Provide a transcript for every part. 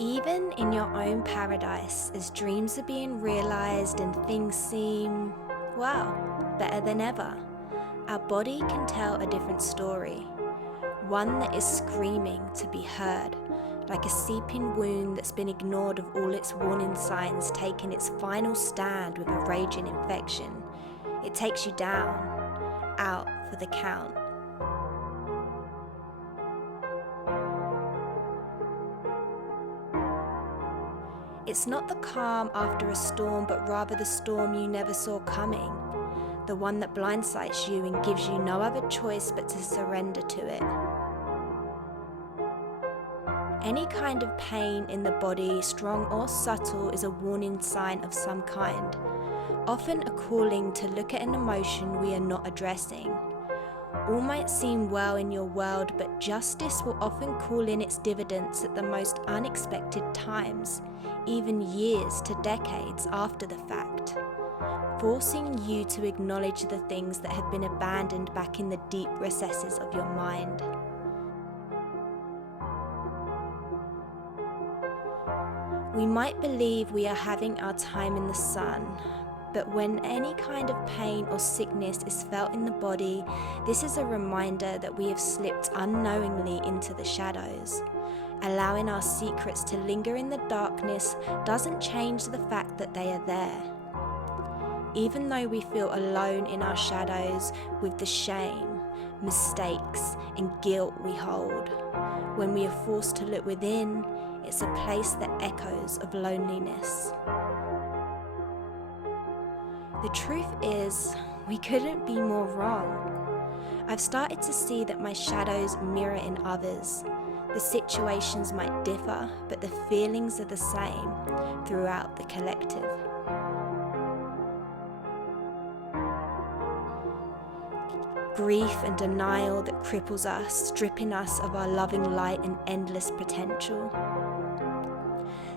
Even in your own paradise, as dreams are being realized and things seem, well, better than ever, our body can tell a different story. One that is screaming to be heard, like a seeping wound that's been ignored of all its warning signs, taking its final stand with a raging infection. It takes you down, out for the count. It's not the calm after a storm, but rather the storm you never saw coming. The one that blindsides you and gives you no other choice but to surrender to it. Any kind of pain in the body, strong or subtle, is a warning sign of some kind. Often a calling to look at an emotion we are not addressing. All might seem well in your world, but justice will often call in its dividends at the most unexpected times, even years to decades after the fact, forcing you to acknowledge the things that have been abandoned back in the deep recesses of your mind. We might believe we are having our time in the sun, but when any kind of pain or sickness is felt in the body, this is a reminder that we have slipped unknowingly into the shadows. Allowing our secrets to linger in the darkness doesn't change the fact that they are there. Even though we feel alone in our shadows with the shame, mistakes, and guilt we hold, when we are forced to look within, it's a place that echoes of loneliness. The truth is, we couldn't be more wrong. I've started to see that my shadows mirror in others. The situations might differ, but the feelings are the same throughout the collective. Grief and denial that cripples us, stripping us of our loving light and endless potential.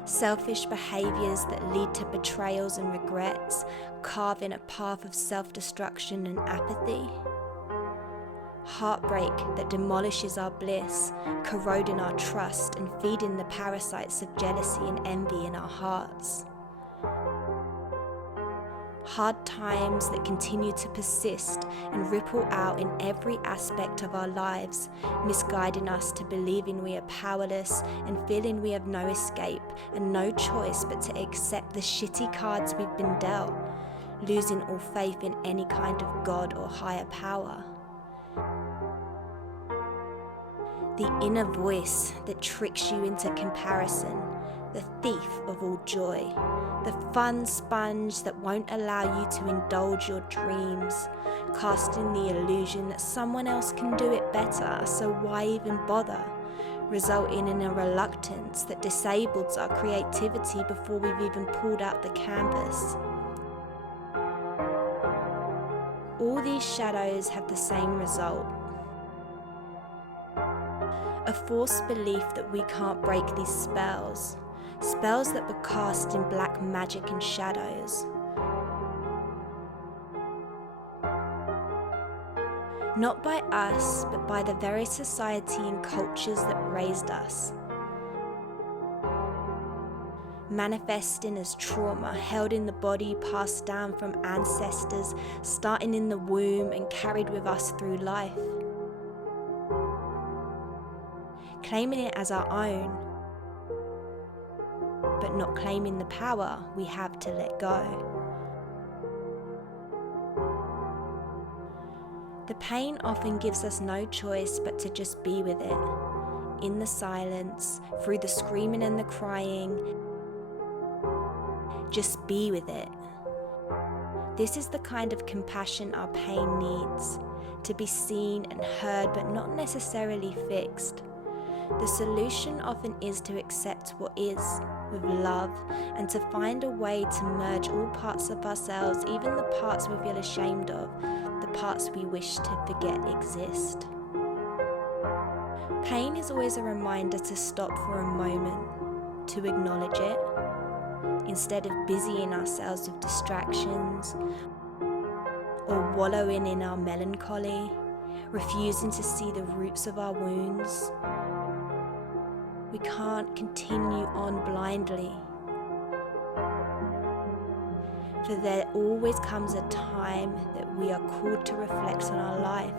Selfish behaviours that lead to betrayals and regrets, carving a path of self-destruction and apathy. Heartbreak that demolishes our bliss, corroding our trust and feeding the parasites of jealousy and envy in our hearts. Hard times that continue to persist and ripple out in every aspect of our lives, misguiding us to believing we are powerless and feeling we have no escape and no choice but to accept the shitty cards we've been dealt, losing all faith in any kind of God or higher power. The inner voice that tricks you into comparison, the thief of all joy, the fun sponge that won't allow you to indulge your dreams, casting the illusion that someone else can do it better, so why even bother, resulting in a reluctance that disables our creativity before we've even pulled out the canvas. All these shadows have the same result. A false belief that we can't break these spells that were cast in black magic and shadows. Not by us, but by the very society and cultures that raised us. Manifesting as trauma held in the body, passed down from ancestors, starting in the womb and carried with us through life. Claiming it as our own, but not claiming the power we have to let go. The pain often gives us no choice but to just be with it, in the silence, through the screaming and the crying. Just be with it. This is the kind of compassion our pain needs, to be seen and heard but not necessarily fixed. The solution often is to accept what is, with love, and to find a way to merge all parts of ourselves, even the parts we feel ashamed of, the parts we wish to forget exist. Pain is always a reminder to stop for a moment, to acknowledge it, instead of busying ourselves with distractions, or wallowing in our melancholy, refusing to see the roots of our wounds. We can't continue on blindly. For there always comes a time that we are called to reflect on our life.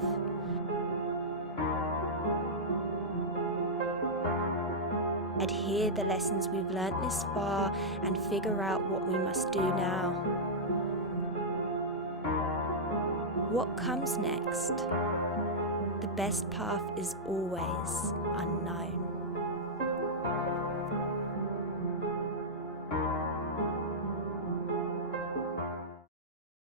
Adhere the lessons we've learnt this far and figure out what we must do now. What comes next? The best path is always unknown.